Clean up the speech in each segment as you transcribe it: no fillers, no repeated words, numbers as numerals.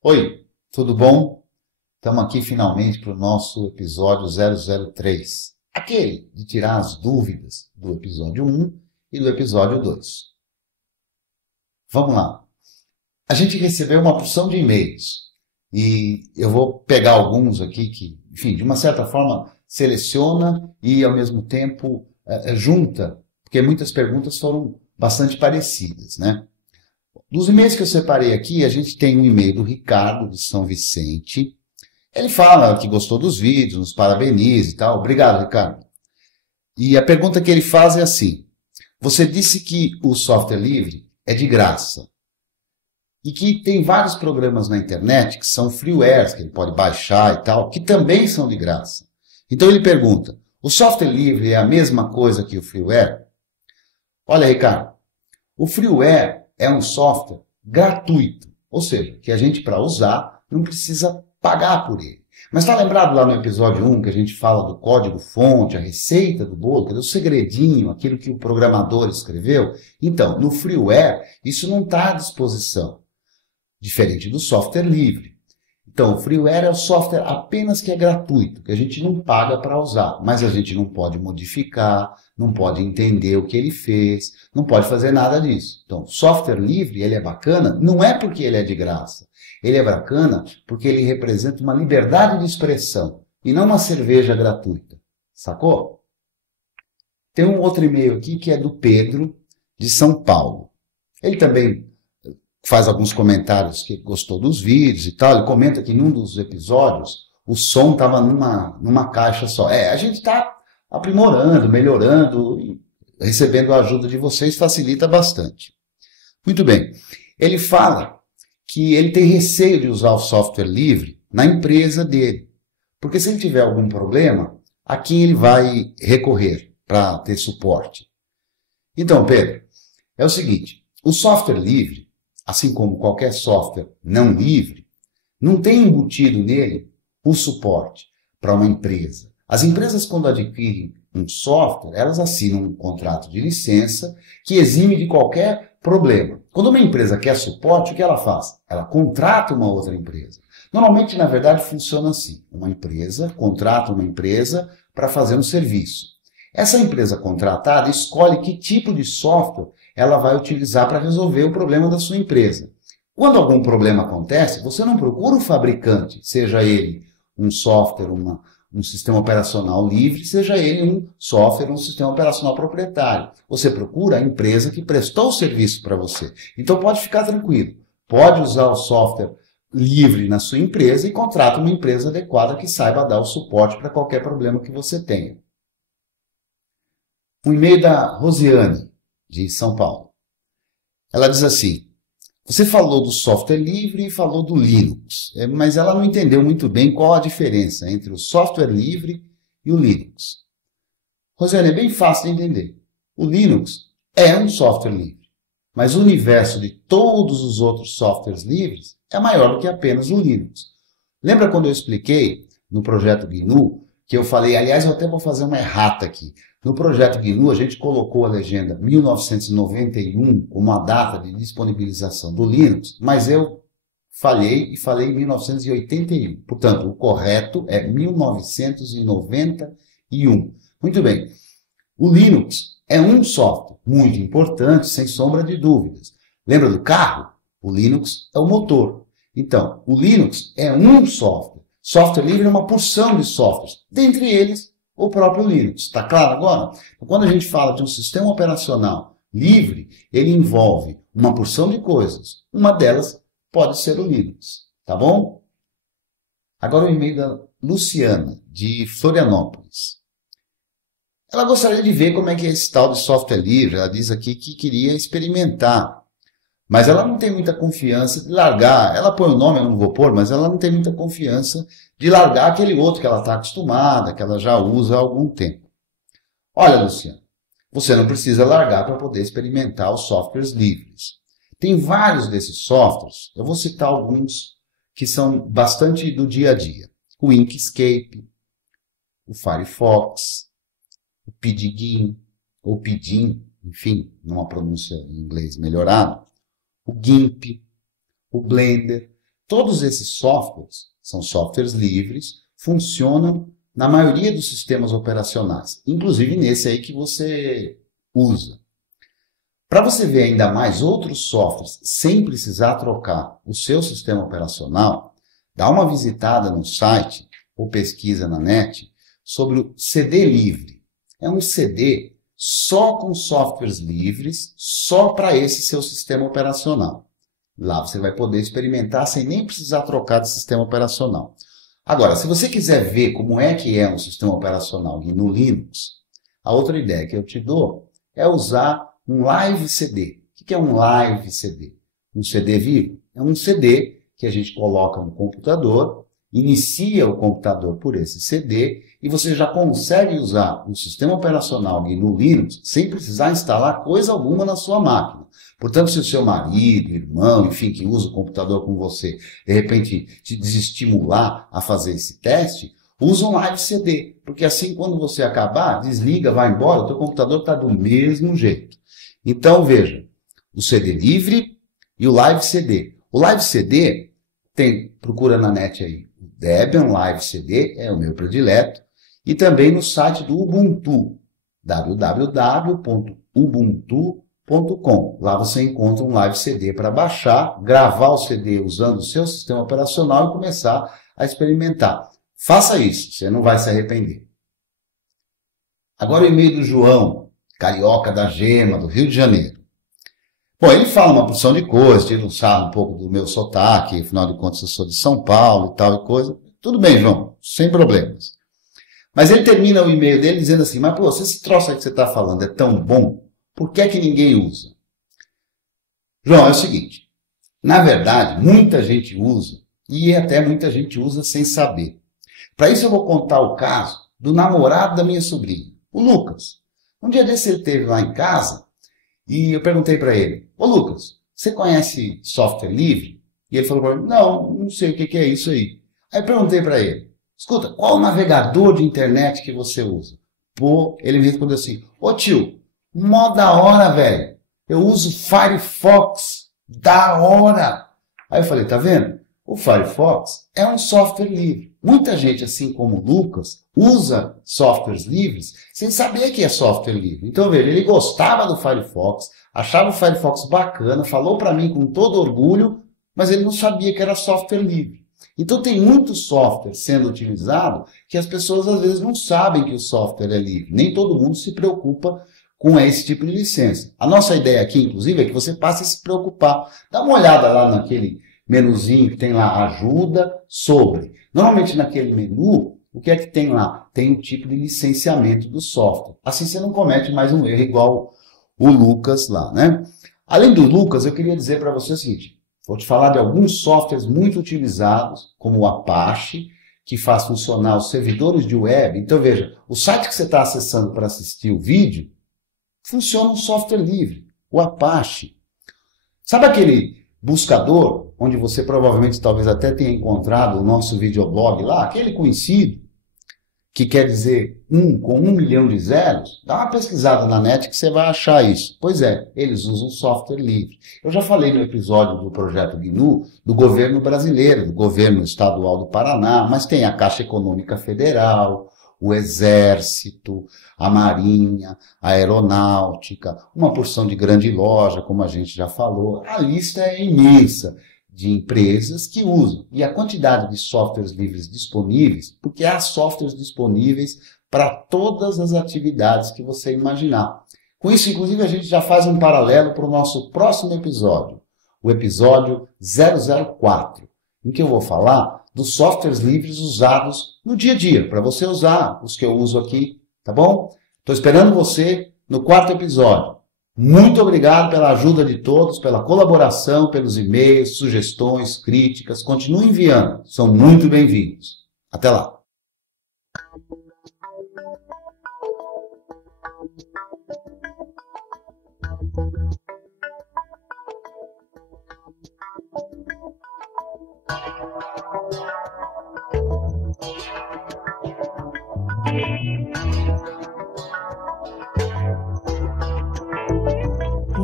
Oi, tudo bom? Estamos aqui finalmente para o nosso episódio 003. Aquele de tirar as dúvidas do episódio 1 e do episódio 2. Vamos lá. A gente recebeu uma porção de e-mails e eu vou pegar alguns aqui que, enfim, de uma certa forma seleciona e ao mesmo tempo junta, porque muitas perguntas foram bastante parecidas, né? Dos e-mails que eu separei aqui, a gente tem um e-mail do Ricardo, de São Vicente. Ele fala que gostou dos vídeos, nos parabeniza e tal. Obrigado, Ricardo. E a pergunta que ele faz é assim: você disse que o software livre é de graça e que tem vários programas na internet que são freewares, que ele pode baixar e tal, que também são de graça. Então ele pergunta: o software livre é a mesma coisa que o freeware? Olha, Ricardo, o freeware é um software gratuito, ou seja, que a gente, para usar, não precisa pagar por ele. Mas está lembrado lá no episódio 1 que a gente fala do código-fonte, a receita do bolo, o segredinho, aquilo que o programador escreveu? Então, no freeware, isso não está à disposição, diferente do software livre. Então, o freeware é o software apenas que é gratuito, que a gente não paga para usar, mas a gente não pode modificar, não pode entender o que ele fez, não pode fazer nada disso. Então, software livre, ele é bacana, não é porque ele é de graça. Ele é bacana porque ele representa uma liberdade de expressão e não uma cerveja gratuita. Sacou? Tem um outro e-mail aqui que é do Pedro, de São Paulo. Ele também faz alguns comentários que gostou dos vídeos e tal. Ele comenta que em um dos episódios o som estava numa caixa só. A gente está aprimorando, melhorando, e recebendo a ajuda de vocês facilita bastante. Muito bem. Ele fala que ele tem receio de usar o software livre na empresa dele. Porque se ele tiver algum problema, a quem ele vai recorrer para ter suporte? Então, Pedro, é o seguinte, o software livre, assim como qualquer software não livre, não tem embutido nele o suporte para uma empresa. As empresas, quando adquirem um software, elas assinam um contrato de licença que exime de qualquer problema. Quando uma empresa quer suporte, o que ela faz? Ela contrata uma outra empresa. Normalmente, na verdade, funciona assim. Uma empresa contrata uma empresa para fazer um serviço. Essa empresa contratada escolhe que tipo de software ela vai utilizar para resolver o problema da sua empresa. Quando algum problema acontece, você não procura o fabricante, seja ele um software, um sistema operacional livre, seja ele um software, um sistema operacional proprietário. Você procura a empresa que prestou o serviço para você. Então pode ficar tranquilo. Pode usar o software livre na sua empresa e contrata uma empresa adequada que saiba dar o suporte para qualquer problema que você tenha. Um e-mail da Rosiane, de São Paulo. Ela diz assim: você falou do software livre e falou do Linux, mas ela não entendeu muito bem qual a diferença entre o software livre e o Linux. Rosiane, é bem fácil de entender. O Linux é um software livre, mas o universo de todos os outros softwares livres é maior do que apenas o Linux. Lembra quando eu expliquei no projeto GNU, que eu falei, aliás, eu até vou fazer uma errata aqui. No projeto GNU, a gente colocou a legenda 1991 como a data de disponibilização do Linux, mas eu falhei e falei 1981. Portanto, o correto é 1991. Muito bem. O Linux é um software muito importante, sem sombra de dúvidas. Lembra do carro? O Linux é o motor. Então, o Linux é um software. Software livre é uma porção de softwares, dentre eles o próprio Linux. Está claro agora? Então, quando a gente fala de um sistema operacional livre, ele envolve uma porção de coisas. Uma delas pode ser o Linux. Tá bom? Agora o e-mail da Luciana, de Florianópolis. Ela gostaria de ver como é que é esse tal de software livre. Ela diz aqui que queria experimentar. Mas ela não tem muita confiança de largar. Ela põe o nome, eu não vou pôr, mas ela não tem muita confiança de largar aquele outro que ela está acostumada, que ela já usa há algum tempo. Olha, Luciano, você não precisa largar para poder experimentar os softwares livres. Tem vários desses softwares, eu vou citar alguns que são bastante do dia a dia. O Inkscape, o Firefox, o Pidgin, ou Pidgin, enfim, numa pronúncia em inglês melhorada, o GIMP, o Blender, Todos esses softwares são softwares livres, funcionam na maioria dos sistemas operacionais, inclusive nesse aí que você usa. Para você ver ainda mais outros softwares sem precisar trocar o seu sistema operacional, dá uma visitada no site ou pesquisa na net sobre o CD Livre. É um CD só com softwares livres, só para esse seu sistema operacional. Lá você vai poder experimentar sem nem precisar trocar de sistema operacional. Agora, se você quiser ver como é que é um sistema operacional no Linux, a outra ideia que eu te dou é usar um Live CD. O que é um Live CD? Um CD vivo? É um CD que a gente coloca no computador, inicia o computador por esse CD e você já consegue usar o sistema operacional no Linux sem precisar instalar coisa alguma na sua máquina. Portanto, se o seu marido, irmão, enfim, que usa o computador com você, de repente te desestimular a fazer esse teste, usa um Live CD, porque assim quando você acabar, desliga, vai embora, o teu computador está do mesmo jeito. Então, veja, o CD livre e o Live CD. O Live CD, procura na net aí, o Debian Live CD, é o meu predileto, e também no site do Ubuntu, www.ubuntu.com. Lá você encontra um Live CD para baixar, gravar o CD usando o seu sistema operacional e começar a experimentar. Faça isso, você não vai se arrepender. Agora o e-mail do João, carioca da Gema, do Rio de Janeiro. Bom, ele fala uma porção de coisas, tira um sarro um pouco do meu sotaque, afinal de contas eu sou de São Paulo e tal e coisa. Tudo bem, João, sem problemas. Mas ele termina o e-mail dele dizendo assim, mas pô, se esse troço aí que você está falando é tão bom, por que é que ninguém usa? João, é o seguinte, na verdade, muita gente usa, e até muita gente usa sem saber. Para isso eu vou contar o caso do namorado da minha sobrinha, o Lucas. Um dia desse ele esteve lá em casa e eu perguntei para ele, ô Lucas, você conhece software livre? E ele falou para mim, não sei o que é isso aí. Aí eu perguntei para ele, escuta, qual o navegador de internet que você usa? Pô, ele me respondeu assim, ô tio, mó da hora, velho. Eu uso Firefox, da hora. Aí eu falei, tá vendo? O Firefox é um software livre. Muita gente, assim como o Lucas, usa softwares livres sem saber que é software livre. Então, veja, ele gostava do Firefox, achava o Firefox bacana, falou para mim com todo orgulho, mas ele não sabia que era software livre. Então, tem muito software sendo utilizado que as pessoas, às vezes, não sabem que o software é livre. Nem todo mundo se preocupa com esse tipo de licença. A nossa ideia aqui, inclusive, é que você passe a se preocupar. Dá uma olhada lá naquele menuzinho que tem lá, ajuda sobre. Normalmente naquele menu, o que é que tem lá? Tem o tipo de licenciamento do software. Assim você não comete mais um erro igual o Lucas lá, né? Além do Lucas, eu queria dizer para você o seguinte, vou te falar de alguns softwares muito utilizados, como o Apache, que faz funcionar os servidores de web. Então veja, o site que você está acessando para assistir o vídeo, funciona um software livre, o Apache. Sabe aquele buscador, onde você provavelmente talvez até tenha encontrado o nosso videoblog lá, aquele conhecido, que quer dizer com 1 milhão de zeros? Dá uma pesquisada na net que você vai achar isso. Pois é, eles usam software livre. Eu já falei no episódio do projeto GNU, do governo brasileiro, do governo estadual do Paraná, mas tem a Caixa Econômica Federal, o Exército, a Marinha, a Aeronáutica, uma porção de grande loja, como a gente já falou. A lista é imensa de empresas que usam. E a quantidade de softwares livres disponíveis, porque há softwares disponíveis para todas as atividades que você imaginar. Com isso, inclusive, a gente já faz um paralelo para o nosso próximo episódio, o episódio 004, em que eu vou falar dos softwares livres usados no dia a dia, para você usar os que eu uso aqui, tá bom? Estou esperando você no 4º episódio. Muito obrigado pela ajuda de todos, pela colaboração, pelos e-mails, sugestões, críticas. Continue enviando, são muito bem-vindos. Até lá!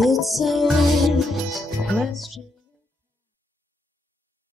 It's a question.